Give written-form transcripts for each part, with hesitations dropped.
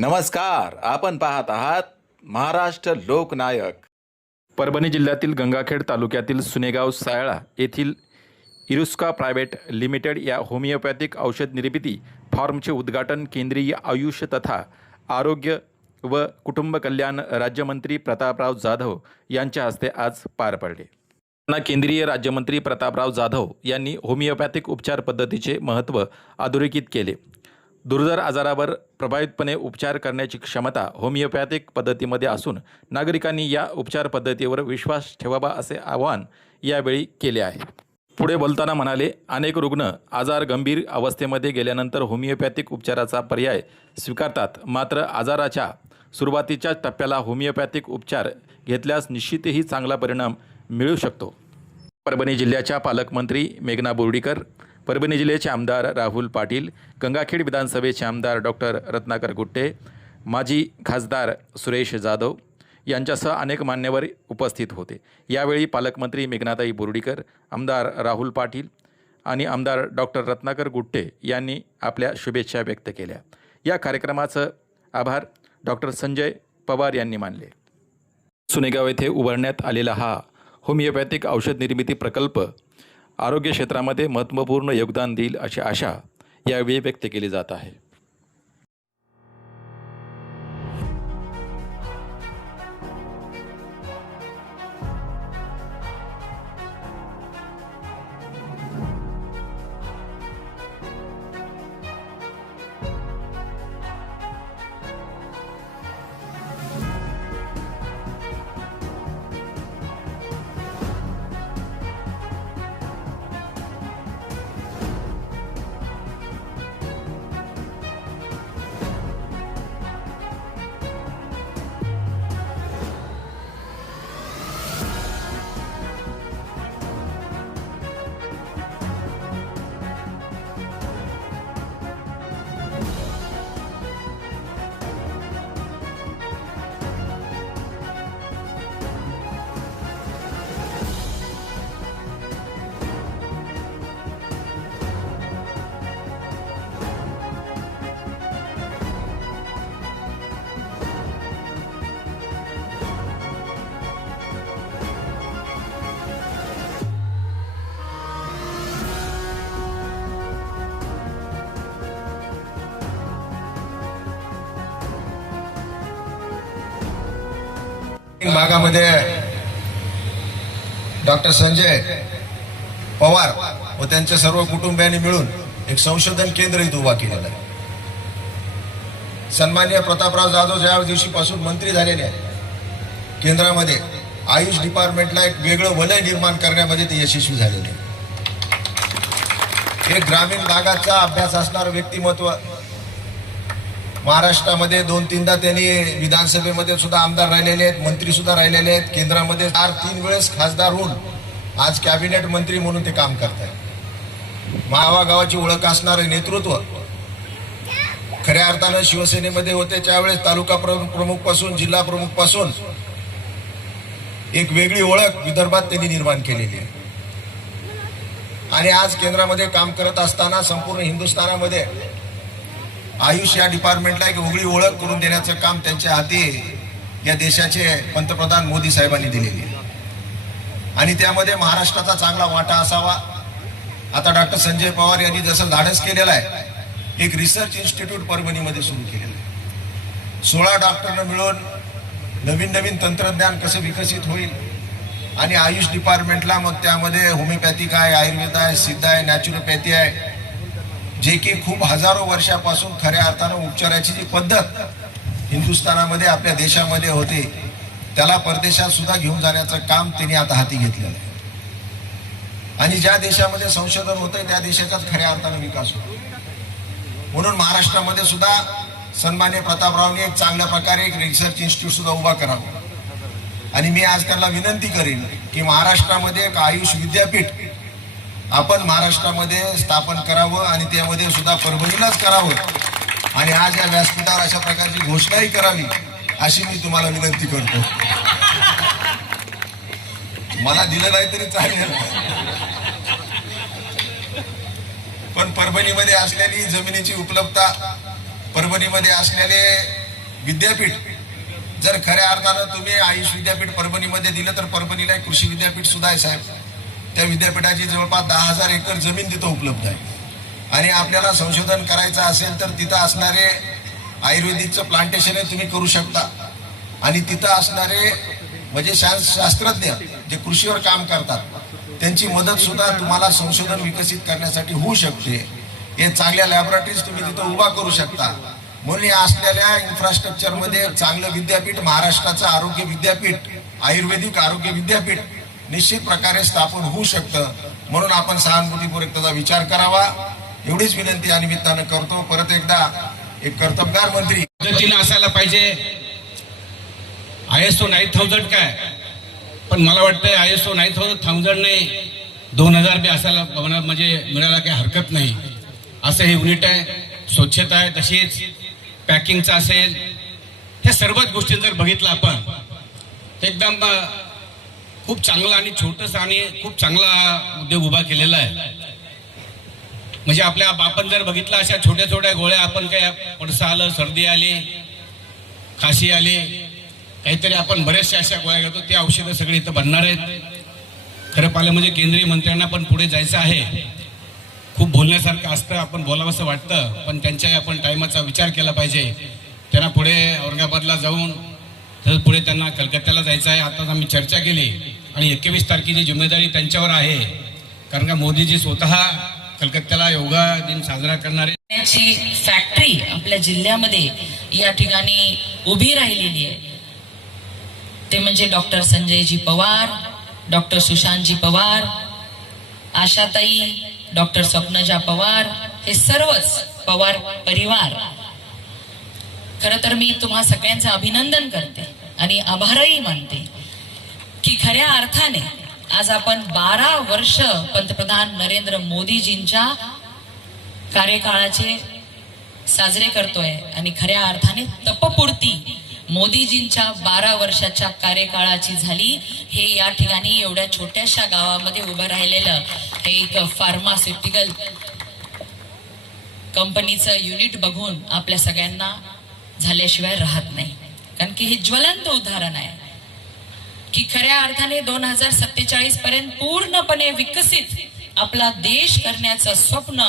नमस्कार, आपण पाहत आहात महाराष्ट्र लोकनायक. परभणी जिल्ह्यातील गंगाखेड तालुक्यातील सुनेगाव सायळा येथील इरुस्का प्रायव्हेट लिमिटेड या होमिओपॅथिक औषध निर्मिती फार्मचे उद्घाटन केंद्रीय आयुष तथा आरोग्य व कुटुंब कल्याण राज्यमंत्री प्रतापराव जाधव यांच्या हस्ते आज पार पडले. केंद्रीय राज्यमंत्री प्रतापराव जाधव यांनी होमिओपॅथिक उपचार पद्धतीचे महत्त्व अधोरेखित केले. दुर्धर आजारावर प्रभावीपणे उपचार करण्याची क्षमता होमिओपॅथिक पद्धतीमध्ये असून नागरिकांनी या उपचार पद्धतीवर विश्वास ठेवावा असे आवाहन यावेळी केले आहे. पुढे बोलताना म्हणाले, अनेक रुग्ण आजार गंभीर अवस्थेमध्ये गेल्यानंतर होमिओपॅथिक उपचाराचा पर्याय स्वीकारतात. मात्र आजाराच्या सुरुवातीच्या टप्प्याला होमिओपॅथिक उपचार घेतल्यास निश्चितही चांगला परिणाम मिळू शकतो. परभणी जिल्ह्याच्या पालकमंत्री मेघना बोर्डीकर, परभणी जिल्ह्याचे आमदार राहुल पाटील, गंगाखेड विधानसभेचे आमदार डॉक्टर रत्नाकर गुट्टे, माजी खासदार सुरेश जाधव यांच्यासह अनेक मान्यवर उपस्थित होते. यावेळी पालकमंत्री मेघनाताई बोर्डीकर, आमदार राहुल पाटील आणि आमदार डॉक्टर रत्नाकर गुट्टे यांनी आपल्या शुभेच्छा व्यक्त केल्या. या कार्यक्रमाचं आभार डॉक्टर संजय पवार यांनी मानले. सुनेगाव येथे उभारण्यात आलेला हा होमिओपॅथिक औषध निर्मिती प्रकल्प आरोग्य क्षेत्रामध्ये महत्त्वपूर्ण योगदान देईल अशी आशा यावेळी व्यक्त केली जात आहे. भागामध्ये डॉक्टर संजय पवार व त्यांच्या सर्व कुटुंबियांनी मिळून एक संशोधन केंद्र इथे उभा केलेलं आहे. सन्माननीय प्रतापराव जाधव ज्या दिवशीपासून मंत्री झालेले आहेत, केंद्रामध्ये आयुष डिपार्टमेंटला एक वेगळं वलय निर्माण करण्यामध्ये ते यशस्वी झालेले. एक ग्रामीण भागाचा अभ्यास असणारं व्यक्तिमत्व, महाराष्ट्रामध्ये 2-3दा त्यांनी विधानसभेमध्ये सुद्धा आमदार राहिलेले आहेत, मंत्री सुद्धा राहिलेले आहेत, केंद्रामध्ये 4-3 वेळेस खासदार होऊन आज कॅबिनेट मंत्री म्हणून ते काम करतात. गावाची ओळख असणारे नेतृत्व, खऱ्या अर्थानं शिवसेनेमध्ये होते त्यावेळेस तालुका प्रमुख पासून जिल्हा प्रमुख पासून एक वेगळी ओळख विदर्भात त्यांनी निर्माण केलेली आहे. आणि आज केंद्रामध्ये काम करत असताना संपूर्ण हिंदुस्थानामध्ये आयुष या डिपार्टमेंटला एक वेगळी ओळख करून देण्याचं काम त्यांच्या हाती या देशाचे पंतप्रधान मोदी साहेबांनी दिलेली आहे. आणि त्यामध्ये महाराष्ट्राचा चांगला वाटा असावा. आता डॉक्टर संजय पवार यांनी जसं धाडस केलेलं आहे, एक रिसर्च इन्स्टिट्यूट परभणीमध्ये सुरू केलेलं आहे. 16 डॉक्टरनं मिळून नवीन नवीन तंत्रज्ञान कसं विकसित होईल आणि आयुष डिपार्टमेंटला मग त्यामध्ये होमिओपॅथिक आहे, आयुर्वेद आहे, सिद्ध आहे, नॅचरोपॅथी आहे, जे की खूप हजारो वर्षापासून खऱ्या अर्थानं उपचाराची जी पद्धत हिंदुस्थानामध्ये आपल्या देशामध्ये होती, त्याला परदेशात सुद्धा घेऊन जाण्याचं काम त्यांनी आता हाती घेतलेलं आहे. आणि ज्या देशामध्ये संशोधन होतंय त्या देशाचाच खऱ्या अर्थानं विकास होतो. म्हणून महाराष्ट्रामध्ये सुद्धा सन्माननीय प्रतापरावनी एक चांगल्या प्रकारे एक रिसर्च इन्स्टिट्यूट सुद्धा उभा करावा. आणि मी आज त्यांना विनंती करेन की महाराष्ट्रामध्ये एक आयुष विद्यापीठ आपण महाराष्ट्रामध्ये स्थापन करावं आणि त्यामध्ये सुद्धा परभणीलाच करावं. आणि आज या व्यासपीठावर अशा प्रकारची घोषणाही करावी अशी मी तुम्हाला विनंती करतो. मला दिलं नाही तरी चालेल, पण परभणीमध्ये असलेली जमिनीची उपलब्धता, परभणीमध्ये असलेले विद्यापीठ जर खऱ्या अर्थानं तुम्ही आयुष विद्यापीठ परभणीमध्ये दिलं तर परभणीला एक कृषी विद्यापीठ सुद्धा आहे साहेब. त्या विद्यापीठाची जवळपास 10,000 एकर जमीन तिथं उपलब्ध आहे. आणि आपल्याला संशोधन करायचं असेल तर तिथं असणारे आयुर्वेदिकचं प्लांटेशन तुम्ही करू शकता. आणि तिथं असणारे म्हणजे शास्त्रज्ञ जे कृषीवर काम करतात त्यांची मदत सुद्धा तुम्हाला संशोधन विकसित करण्यासाठी होऊ शकते. हे चांगल्या लॅबोरेटरीज तुम्ही तिथं उभा करू शकता. म्हणून या असलेल्या इन्फ्रास्ट्रक्चरमध्ये चांगलं विद्यापीठ, महाराष्ट्राचं आरोग्य विद्यापीठ, आयुर्वेदिक आरोग्य विद्यापीठ निश्चित प्रकारे स्थापन होऊ शकतं. म्हणून आपण सहानुभूतीपूर्वक त्याचा विचार करावा एवढीच विनंती या निमित्तानं करतो. परत एकदा एक कर्तबगार मंत्री पद्धतीने असायला पाहिजे. ISO 9000 काय, पण मला वाटतं ISO 9000 नाही 2000 बी असायला म्हणजे मिळायला काही हरकत नाही. असं हे युनिट आहे. स्वच्छता आहे, तशीच पॅकिंगचं असेल, ह्या सर्वच गोष्टी जर बघितलं आपण एकदम खूप चांगला आणि छोटंसं आणि खूप चांगला उद्योग उभा केलेला आहे. म्हणजे आपल्या आपण जर बघितलं अशा छोट्या छोट्या गोळ्या आपण काय पडसं आलं, सर्दी आली, खाशी आली, काहीतरी आपण बरेचशा अशा गोळ्या घेतो, ते औषधं सगळे इथं बनणार आहेत. खरं पाहिलं म्हणजे केंद्रीय मंत्र्यांना पण पुढे जायचं आहे. खूप बोलण्यासारखं असतं, आपण बोलावं असं वाटतं, पण त्यांच्या आपण टायमाचा विचार केला पाहिजे. त्यांना पुढे औरंगाबादला जाऊन तर पुढे त्यांना कलकत्त्याला जायचं आहे. आताच आम्ही चर्चा केली आणि 21 तारखेची जिम्मेदारी त्यांच्यावर आहे. कारण का मोदीजी स्वतः कलकत्त्याला योगा दिन साजरा करणारे फॅक्टरी आपल्या जिल्ह्यामध्ये या ठिकाणी उभी राहिलेली आहे. ते म्हणजे डॉक्टर संजयजी पवार, डॉक्टर सुशांतजी पवार, आशाताई, डॉक्टर स्वप्नजा पवार, हे सर्वच पवार परिवार. खरं तर मी तुम्हा सगळ्यांचं अभिनंदन करते आणि आभारही मानते की खऱ्या अर्थाने आज आपण 12 वर्ष पंतप्रधान नरेंद्र मोदीजींच्या कार्यकाळाचे साजरे करतोय. आणि खऱ्या अर्थाने तपपूर्ती मोदीजींच्या 12 वर्षाच्या कार्यकाळाची झाली. हे या ठिकाणी एवढ्या छोट्याशा गावामध्ये उभं राहिलेलं हे एक फार्मास्युटिकल कंपनीचं युनिट बघून आपल्या सगळ्यांना झाल्याशिवाय राहत नाही. कारण की हे ज्वलंत उदाहरण आहे की खऱ्या अर्थाने 2047 पर्यंत पूर्णपणे विकसित आपला देश करण्याचं स्वप्न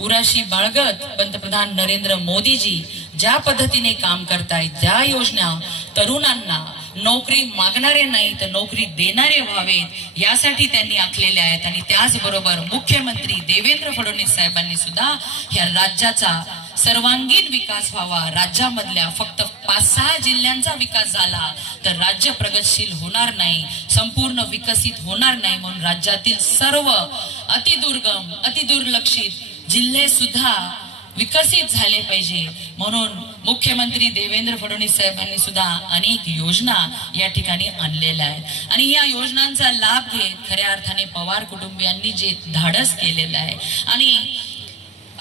उराशी बाळगत पंतप्रधान नरेंद्र मोदीजी ज्या पद्धतीने काम करतायत, ज्या योजना तरुणांना नोकरी मागणारे नाही तर नोकरी देणारे व्हावेत यासाठी त्यांनी आखलेल्या आहेत. आणि त्याचबरोबर मुख्यमंत्री देवेंद्र फडणवीस साहेबांनी सुद्धा या राज्याचा सर्वांगीण विकास व्हावा. राज्यामधल्या फक्त 5-6 जिल्ह्यांचा विकास झाला तर राज्य प्रगतशील होणार नाही, संपूर्ण विकसित होणार नाही. म्हणून राज्यातील सर्व अतिदुर्गम, अतिदुर्लक्षित जिल्हे सुद्धा विकसित झाले पाहिजे. म्हणून मुख्यमंत्री देवेंद्र फडणवीस साहेबांनी सुद्धा अनेक योजना या ठिकाणी आणलेल्या आहेत. आणि या योजनांचा लाभ घेत खऱ्या अर्थाने पवार कुटुंबियांनी जे धाडस केलेलं आहे. आणि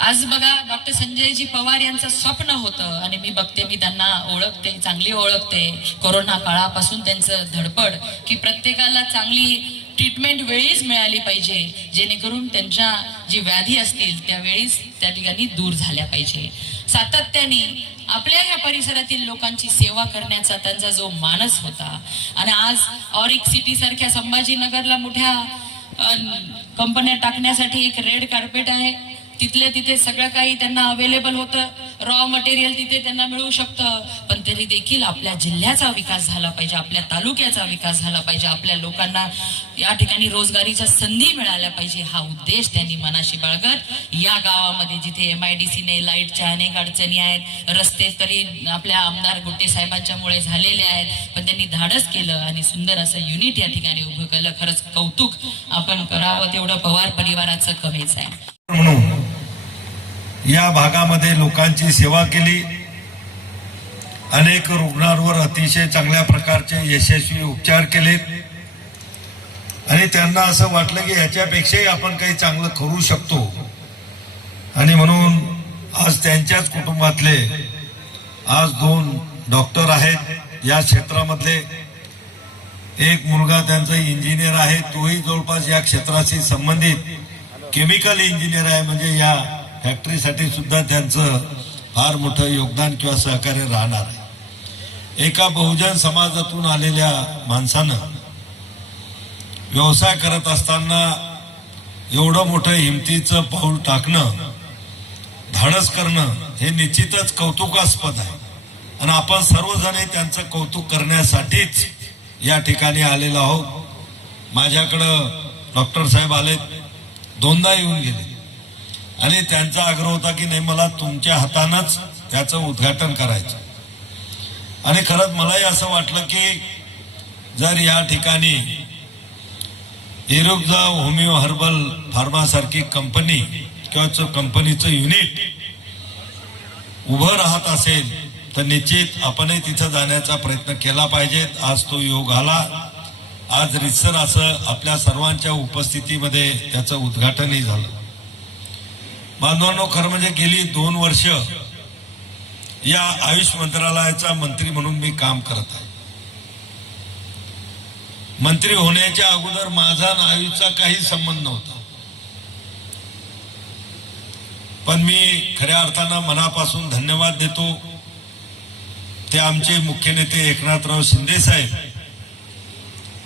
आज बघा डॉक्टर संजयजी पवार यांचं स्वप्न होतं आणि मी बघते, मी त्यांना ओळखते, चांगली ओळखते. कोरोना काळापासून त्यांचं धडपड की प्रत्येकाला चांगली ट्रीटमेंट वेळीच मिळाली पाहिजे, जेणेकरून त्यांच्या जी व्याधी असतील त्यावेळीच त्या ठिकाणी दूर झाल्या पाहिजे. सातत्याने आपल्या या परिसरातील लोकांची सेवा करण्याचा त्यांचा जो मानस होता. आणि आज ऑरिक सिटी सारख्या संभाजीनगरला मोठ्या कंपन्या टाकण्यासाठी एक रेड कार्पेट आहे. तिथल्या तिथे सगळं काही त्यांना अवेलेबल होतं, रॉ मटेरियल तिथे त्यांना मिळू शकतं. पण तरी देखील आपल्या जिल्ह्याचा विकास झाला पाहिजे, आपल्या तालुक्याचा विकास झाला पाहिजे, आपल्या लोकांना या ठिकाणी रोजगारीच्या संधी मिळाल्या पाहिजे. हा उद्देश त्यांनी मनाशी बाळगत या गावामध्ये जिथे MIDCने लाईटच्या अनेक अडचणी आहेत, रस्ते तरी आपल्या आमदार गुट्टे साहेबांच्यामुळे झालेले आहेत, पण त्यांनी धाडस केलं आणि सुंदर असं युनिट या ठिकाणी उभं केलं. खरंच कौतुक आपण करावं तेवढं पवार परिवाराचं कमीच आहे. म्हणून या भागामध्ये लोकांची सेवा केली. अनेक रुग्णांवर अतिशय चांगल्या प्रकारचे यशस्वी उपचार केलेत आणि त्यांना असं वाटलं की ह्याच्यापेक्षाही आपण काही चांगलं करू शकतो. आणि म्हणून आज त्यांच्याच कुटुंबातले आज 2 डॉक्टर आहेत या क्षेत्रामधले. एक मुलगा त्यांचा इंजिनियर आहे, तोही जवळपास या क्षेत्राशी संबंधित केमिकल इंजिनियर आहे. म्हणजे या फॅक्टरीसाठी सुद्धा त्यांचं फार मोठं योगदान किंवा सहकार्य राहणार आहे. एका बहुजन समाजातून आलेल्या माणसानं व्यवसाय करत असताना एवढं मोठं हिमतीचं पाऊल टाकणं, धाडस करणं हे निश्चितच कौतुकास्पद आहे आणि आपण सर्वजण त्यांचं कौतुक करण्यासाठीच या ठिकाणी आलेलो आहोत. माझ्याकडं डॉक्टर साहेब आले, दोनदा येऊन गेले आणि त्यांचा आग्रह होता की नाही, मला तुमच्या हातानंच त्याचं उद्घाटन करायचं. आणि खरंच मलाही असं वाटलं की जर या ठिकाणी इरुक्झा होमिओ हर्बल फार्मा सारखी कंपनी किंवा कंपनीचं युनिट उभं राहत असेल तर निश्चित आपणही तिथं जाण्याचा प्रयत्न केला पाहिजे. आज तो योग आला. आज रितसर असं आपल्या सर्वांच्या उपस्थितीमध्ये त्याचं उद्घाटनही झालं. बांधवांनो, खरं म्हणजे गेली 2 वर्ष या आयुष मंत्रालयाचा मंत्री म्हणून मी काम करत आहे. मंत्री होण्याच्या अगोदर माझा आणि आयुषचा काही संबंध नव्हता, पण मी खऱ्या अर्थानं मनापासून धन्यवाद देतो ते आमचे मुख्य नेते एकनाथराव शिंदे साहेब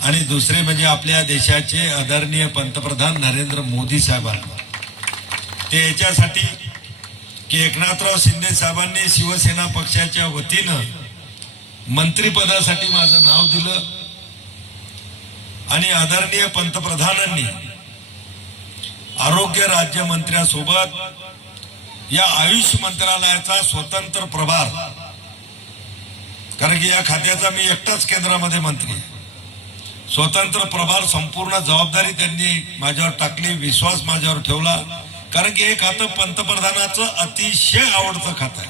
आणि दुसरे म्हणजे आपल्या देशाचे आदरणीय पंतप्रधान नरेंद्र मोदी साहेबांना. ते याच्यासाठी की एकनाथराव शिंदे साहेबांनी शिवसेना पक्षाच्या वतीनं मंत्रिपदासाठी माझं नाव दिलं आणि आदरणीय पंतप्रधानांनी आरोग्य राज्यमंत्र्यासोबत या आयुष मंत्रालयाचा स्वतंत्र प्रभार, कारण की या खात्याचा मी एकटाच केंद्रामध्ये मंत्री आहे, स्वतंत्र प्रभार संपूर्ण जबाबदारी त्यांनी माझ्यावर टाकली, विश्वास माझ्यावर ठेवला. कारण की हे खातं पंतप्रधानाचं अतिशय आवडतं खातं आहे.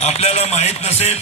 आपल्याला माहित नसेल